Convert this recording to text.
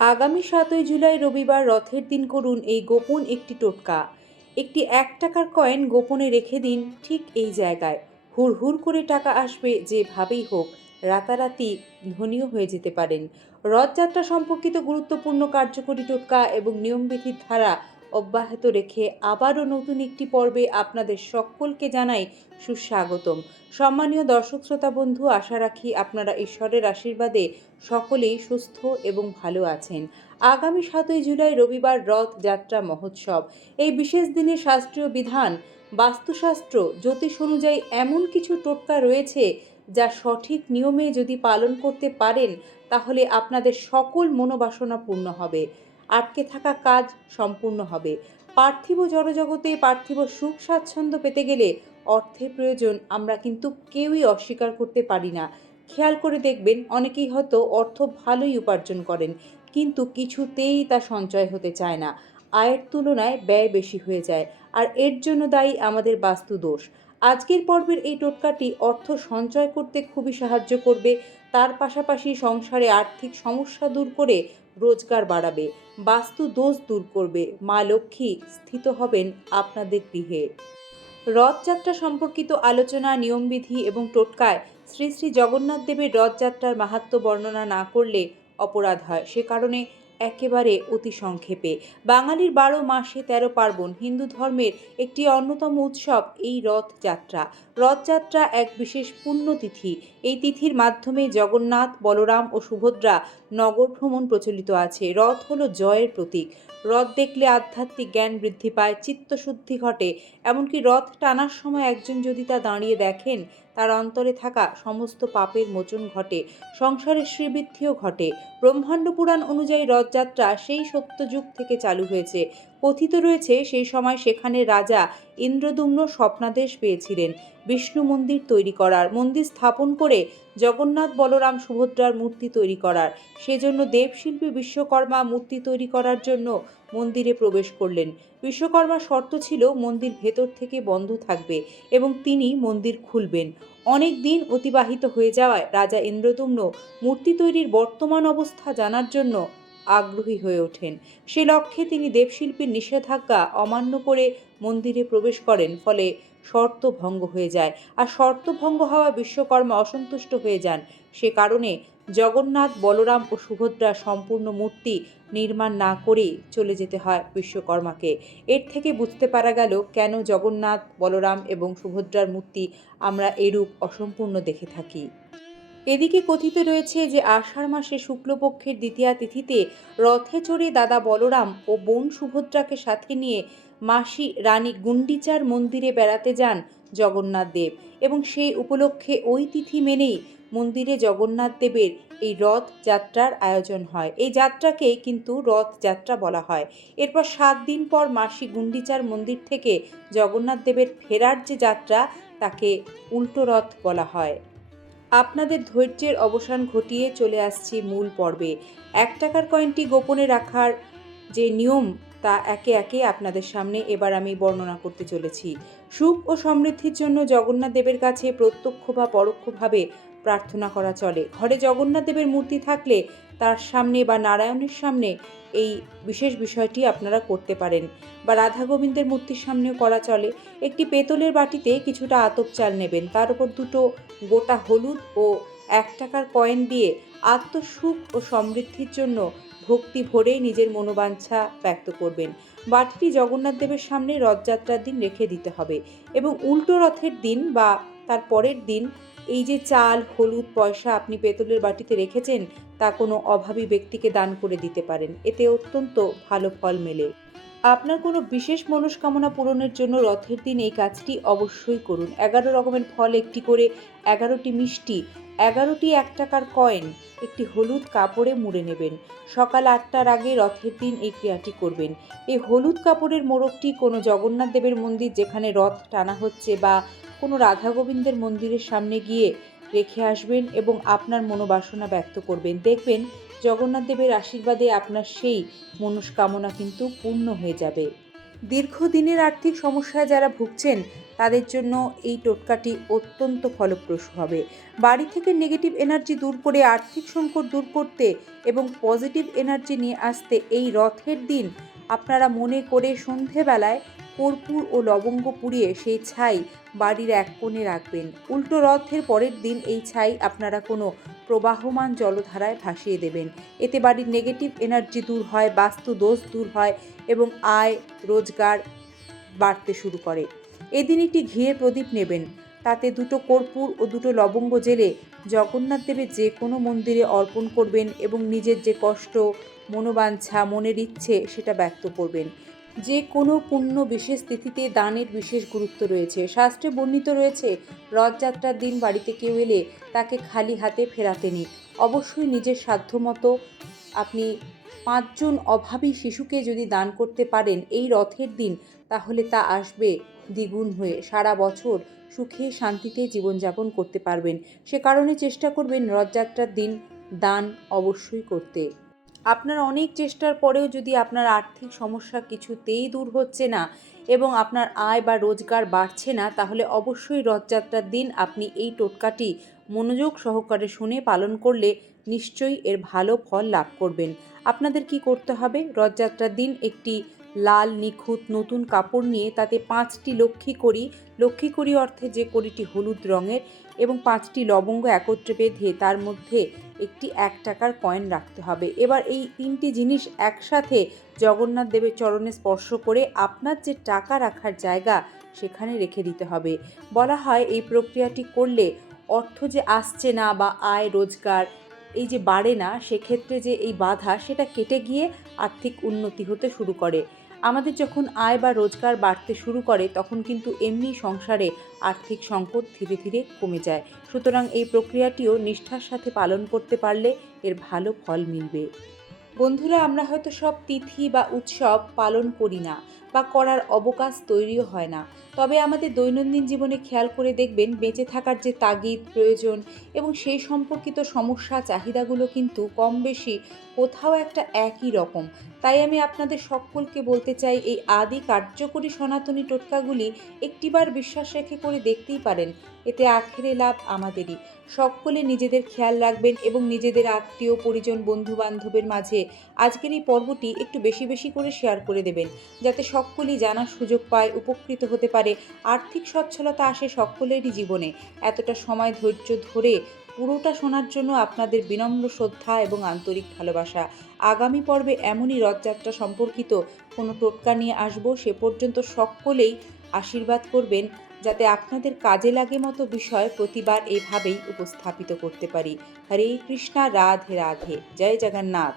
আগামী সাতই জুলাই রবিবার রথের দিন করুন এই গোপন একটি টোটকা। একটি এক টাকার কয়েন গোপনে রেখে দিন ঠিক এই জায়গায়। হুড় হুড় করে টাকা আসবে যেভাবেই হোক, রাতারাতি ধনীও হয়ে যেতে পারেন। রথযাত্রা সম্পর্কিত গুরুত্বপূর্ণ কার্যকরী টোটকা এবং নিয়মবিধির ধারা অব্যাহত রেখে আবারও নতুন একটি পর্বে আপনাদের সকলকে জানাই সুস্বাগতম। সম্মানীয় দর্শক, শ্রোতা, বন্ধু, আশা রাখি আপনারা ঈশ্বরের আশীর্বাদে সকলেই সুস্থ এবং ভালো আছেন। আগামী সাতই জুলাই রবিবার রথ যাত্রা মহোৎসব। এই বিশেষ দিনে শাস্ত্রীয় বিধান, বাস্তুশাস্ত্র, জ্যোতিষ অনুযায়ী এমন কিছু টোটকা রয়েছে যা সঠিক নিয়মে যদি পালন করতে পারেন, তাহলে আপনাদের সকল মনোবাসনা পূর্ণ হবে। আটকে থাকা কাজ সম্পূর্ণ হবে। পার্থিব জড়জগতে পার্থিব সুখ স্বাচ্ছন্দ্য পেতে গেলে অর্থের প্রয়োজন আমরা কিন্তু কেউই অস্বীকার করতে পারি না। খেয়াল করে দেখবেন, অনেকেই হয়তো অর্থ ভালোই উপার্জন করেন, কিন্তু কিছুতেই তা সঞ্চয় হতে চায় না। আয়ের তুলনায় ব্যয় বেশি হয়ে যায়, আর এর জন্য দায়ী আমাদের বাস্তু দোষ আজকের পর্বের এই টোটকাটি অর্থ সঞ্চয় করতে খুবই সাহায্য করবে। তার পাশাপাশি সংসারে আর্থিক সমস্যা দূর করে রোজগার বাড়াবে। বাস্তু দোষ দূর করবে। মা লক্ষ্মী স্থিত হবেন আপনাদের গৃহে। রথযাত্রা সম্পর্কিত আলোচনা, নিয়মবিধি এবং টোটকায় শ্রী শ্রী জগন্নাথ দেবের রথযাত্রার মাহাত্ম্য বর্ণনা না করলে অপরাধ হয়। সে কারণে একেবারে অতি সংক্ষেপে। বাঙালির বারো মাসে তেরো পার্বণ হিন্দু ধর্মের একটি অন্যতম উৎসব এই রথযাত্রা। রথযাত্রা এক বিশেষ পুণ্যতিথি। এই তিথির মাধ্যমে জগন্নাথ, বলরাম ও সুভদ্রা নগর ভ্রমণ প্রচলিত আছে। রথ হলো জয়ের প্রতীক। রথ দেখলে আধ্যাত্মিক জ্ঞান বৃদ্ধি পায়, চিত্তশুদ্ধি ঘটে। এমনকি রথ টানার সময় একজন যদি তা দাঁড়িয়ে দেখেন, তার অন্তরে থাকা সমস্ত পাপের মোচন ঘটে, সংসারের শ্রীবৃদ্ধিও ঘটে। ব্রহ্মাণ্ড পুরাণ অনুযায়ী রথযাত্রা সেই সত্যযুগ থেকে চালু হয়েছে। কথিত রয়েছে, সেই সময় সেখানে রাজা ইন্দ্রদুম্ন স্বপ্নাদেশ পেয়েছিলেন, বিষ্ণু মন্দির তৈরি করার, মন্দির স্থাপন করে জগন্নাথ বলরাম সুভদ্রার মূর্তি তৈরি করার, সেজন্য দেবশিল্পী বিশ্বকর্মা মূর্তি তৈরি করার জন্য মন্দিরে প্রবেশ করলেন। বিশ্বকর্মার শর্ত ছিল, মন্দির ভেতর থেকে বন্ধ থাকবে এবং তিনি মন্দির খুলবেন। অনেক দিন অতিবাহিত হয়ে যাওয়ায় রাজা ইন্দ্রদুম্ন মূর্তি তৈরির বর্তমান অবস্থা জানার জন্য আগ্রহী হয়ে ওঠেন। সে লক্ষ্যে তিনি দেবশিল্পীর নিষেধাজ্ঞা অমান্য করে মন্দিরে প্রবেশ করেন, ফলে শর্ত ভঙ্গ হয়ে যায়। আর শর্ত ভঙ্গ হওয়া বিশ্বকর্মা অসন্তুষ্ট হয়ে যান। সে কারণে জগন্নাথ, বলরাম ও সুভদ্রা সম্পূর্ণ মূর্তি নির্মাণ না করেই চলে যেতে হয় বিশ্বকর্মাকে। এর থেকে বুঝতে পারা গেল কেন জগন্নাথ, বলরাম এবং সুভদ্রার মূর্তি আমরা এরূপ অসম্পূর্ণ দেখে থাকি। এদিকে কথিত রয়েছে যে আষাঢ় মাসে শুক্লপক্ষের দ্বিতীয়া তিথিতে রথে চড়ে দাদা বলরাম ও বোন সুভদ্রাকে সাথে নিয়ে মাসি রানী গুন্ডিচার মন্দিরে বেড়াতে যান জগন্নাথ দেব এবং সেই উপলক্ষে ওই তিথি মেনেই মন্দিরে জগন্নাথ দেবের এই রথ যাত্রার আয়োজন হয়। এই যাত্রাকে কিন্তু রথ যাত্রা বলা হয়। এরপর সাত দিন পর মাসি গুন্ডিচার মন্দির থেকে জগন্নাথ দেবের ফেরার যে যাত্রা, তাকে উল্টো রথ বলা হয়। আপনাদের ধৈর্যের অবসান ঘটিয়ে চলে আসছি মূল পর্বে। এক টাকার কয়েনটি গোপনে রাখার যে নিয়ম, তা একে একে আপনাদের সামনে এবার আমি বর্ণনা করতে চলেছি। সুখ ও সমৃদ্ধির জন্য জগন্নাথ দেবের কাছে প্রত্যক্ষ বা পরোক্ষভাবে প্রার্থনা করা চলে। ঘরে জগন্নাথ দেবের মূর্তি থাকলে তার সামনে বা নারায়ণের সামনে এই বিশেষ বিষয়টি আপনারা করতে পারেন। বা রাধা গোবিন্দের মূর্তির সামনেও করা চলে। একটি পেতলের বাটিতে কিছুটা আতপ চাল নেবেন। তার উপর দুটো গোটা হলুদ ও এক টাকার কয়েন দিয়ে আত্মসুখ ও সমৃদ্ধির জন্য ভক্তি ভরে নিজের মনোবাঞ্ছা ব্যক্ত করবেন। বাটিটি জগন্নাথ দেবের সামনে রথযাত্রার দিন রেখে দিতে হবে এবং উল্টো রথের দিন বা তার পরের দিন এই যে চাল, হলুদ, পয়সা আপনি পেতলের বাটিতে রেখেছেন তা কোনো অভাবী ব্যক্তিকে দান করে দিতে পারেন। এতে অত্যন্ত ভালো ফল মেলে। আপনার কোনো বিশেষ মনস্কামনা পূরণের জন্য রথের দিন এই কাজটি অবশ্যই করুন। এগারো রকমের ফল, একটি করে এগারোটি মিষ্টি, এগারোটি এক টাকার কয়েন, একটি হলুদ কাপড়ে মুড়ে নেবেন। সকাল আটটার আগে রথের দিন এই ক্রিয়াটি করবেন। এই হলুদ কাপড়ের মোড়কটি কোনো জগন্নাথ দেবের মন্দির যেখানে রথ টানা হচ্ছে বা কোনো রাধা গোবিন্দের মন্দিরের সামনে গিয়ে রেখে আসবেন এবং আপনার মনোবাসনা ব্যক্ত করবেন। দেখবেন জগন্নাথ দেবের আশীর্বাদে আপনার সেই মনস্কামনা কিন্তু পূর্ণ হয়ে যাবে। দীর্ঘদিনের আর্থিক সমস্যায় যারা ভুগছেন, তাদের জন্য এই টোটকাটি অত্যন্ত ফলপ্রসূ হবে। বাড়ি থেকে নেগেটিভ এনার্জি দূর করে, আর্থিক সংকট দূর করতে এবং পজিটিভ এনার্জি নিয়ে আসতে এই রথের দিন আপনারা মনে করে সন্ধেবেলায় কর্পূর ও লবঙ্গ পুড়িয়ে সেই ছাই বাড়ির এক কোণে রাখবেন। উল্টো রথের পরের দিন এই ছাই আপনারা কোনো প্রবাহমান জলধারায় ভাসিয়ে দেবেন। এতে বাড়ির নেগেটিভ এনার্জি দূর হয় বাস্তু দোষ দূর হয় এবং আয়, রোজগার বাড়তে শুরু করে। এদিন একটি ঘিয়ের প্রদীপ নেবেন। তাতে দুটো কর্পূর ও দুটো লবঙ্গ জেলে জগন্নাথ দেবের যে কোনো মন্দিরে অর্পণ করবেন এবং নিজের যে কষ্ট, মনোবাঞ্ছা, মনের ইচ্ছে সেটা ব্যক্ত করবেন। যে কোনো পুণ্য বিশেষ তিথিতে দানের বিশেষ গুরুত্ব রয়েছে। শাস্ত্রে বর্ণিত রয়েছে, রথযাত্রার দিন বাড়িতে কেউ এলে তাকে খালি হাতে ফেরাতে নেই। অবশ্যই নিজের সাধ্যমতো আপনি পাঁচজন অভাবী শিশুকে যদি দান করতে পারেন এই রথের দিন, তাহলে তা আসবে দ্বিগুণ হয়ে। সারা বছর সুখে শান্তিতে জীবনযাপন করতে পারবেন। সে কারণে চেষ্টা করবেন রথযাত্রার দিন দান অবশ্যই করতে। আপনার অনেক চেষ্টার পরেও যদি আপনার আর্থিক সমস্যা কিছুতেই দূর হচ্ছে না এবং আপনার আয় বা রোজগার বাড়ছে না, তাহলে অবশ্যই রথযাত্রার দিন আপনি এই টোটকাটি মনোযোগ সহকারে শুনে পালন করলে নিশ্চয়ই এর ভালো ফল লাভ করবেন। আপনাদের কি করতে হবে? রথযাত্রার দিন একটি লাল, নিখুঁত, নতুন কাপড় নিয়ে তাতে পাঁচটি লক্ষ্মী করি। লক্ষ্মী করি অর্থে যে করিটি হলুদ রঙের এবং পাঁচটি লবঙ্গ একত্রে বেঁধে তার মধ্যে একটি এক টাকার কয়েন রাখতে হবে। এবার এই তিনটি জিনিস একসাথে জগন্নাথ দেবের চরণে স্পর্শ করে আপনার যে টাকা রাখার জায়গা সেখানে রেখে দিতে হবে। বলা হয় এই প্রক্রিয়াটি করলে অর্থ যে আসছে না বা আয়, রোজগার এই যে বাড়ে না, সেক্ষেত্রে যে এই বাধা সেটা কেটে গিয়ে আর্থিক উন্নতি হতে শুরু করে। আমাদের যখন আয় বা রোজগার বাড়তে শুরু করে, তখন কিন্তু এমনি সংসারে আর্থিক সংকট ধীরে ধীরে কমে যায়। সুতরাং এই প্রক্রিয়াটিও নিষ্ঠার সাথে পালন করতে পারলে এর ভালো ফল মিলবে। বন্ধুরা, আমরা হয়তো সব তিথি বা উৎসব পালন করি না বা করার অবকাশ তৈরিও হয় না। তবে আমাদের দৈনন্দিন জীবনে খেয়াল করে দেখবেন, বেঁচে থাকার যে তাগিদ, প্রয়োজন এবং সেই সম্পর্কিত সমস্যা, চাহিদাগুলো কিন্তু কম বেশি কোথাও একটা একই রকম। তাই আমি আপনাদের সকলকে বলতে চাই, এই আদি কার্যকরী সনাতনী টোটকাগুলি একটিবার বিশ্বাস রেখে করে দেখতেই পারেন। এতে আখেরে লাভ আমাদেরই। সকলে নিজেদের খেয়াল রাখবেন এবং নিজেদের আত্মীয়, পরিজন বন্ধু বান্ধবের মাঝে আজকের এই পর্বটি একটু বেশি বেশি করে শেয়ার করে দেবেন, যাতে সকলেই জানার সুযোগ পায়, উপকৃত হতে পারে, আর্থিক সচ্ছলতা আসে সকলেরই জীবনে। এতটা সময় ধৈর্য ধরে পুরোটা শোনার জন্য আপনাদের বিনম্র শ্রদ্ধা এবং আন্তরিক ভালোবাসা। আগামী পর্বে এমনই রথযাত্রা সম্পর্কিত কোনো টোটকা নিয়ে আসব, সে পর্যন্ত সকলেই আশীর্বাদ করবেন যাতে আপনাদের কাজে লাগে মতো বিষয় প্রতিবার এইভাবেই উপস্থাপিত করতে পারি। হরে কৃষ্ণা, রাধে রাধে। জয় জগন্নাথ।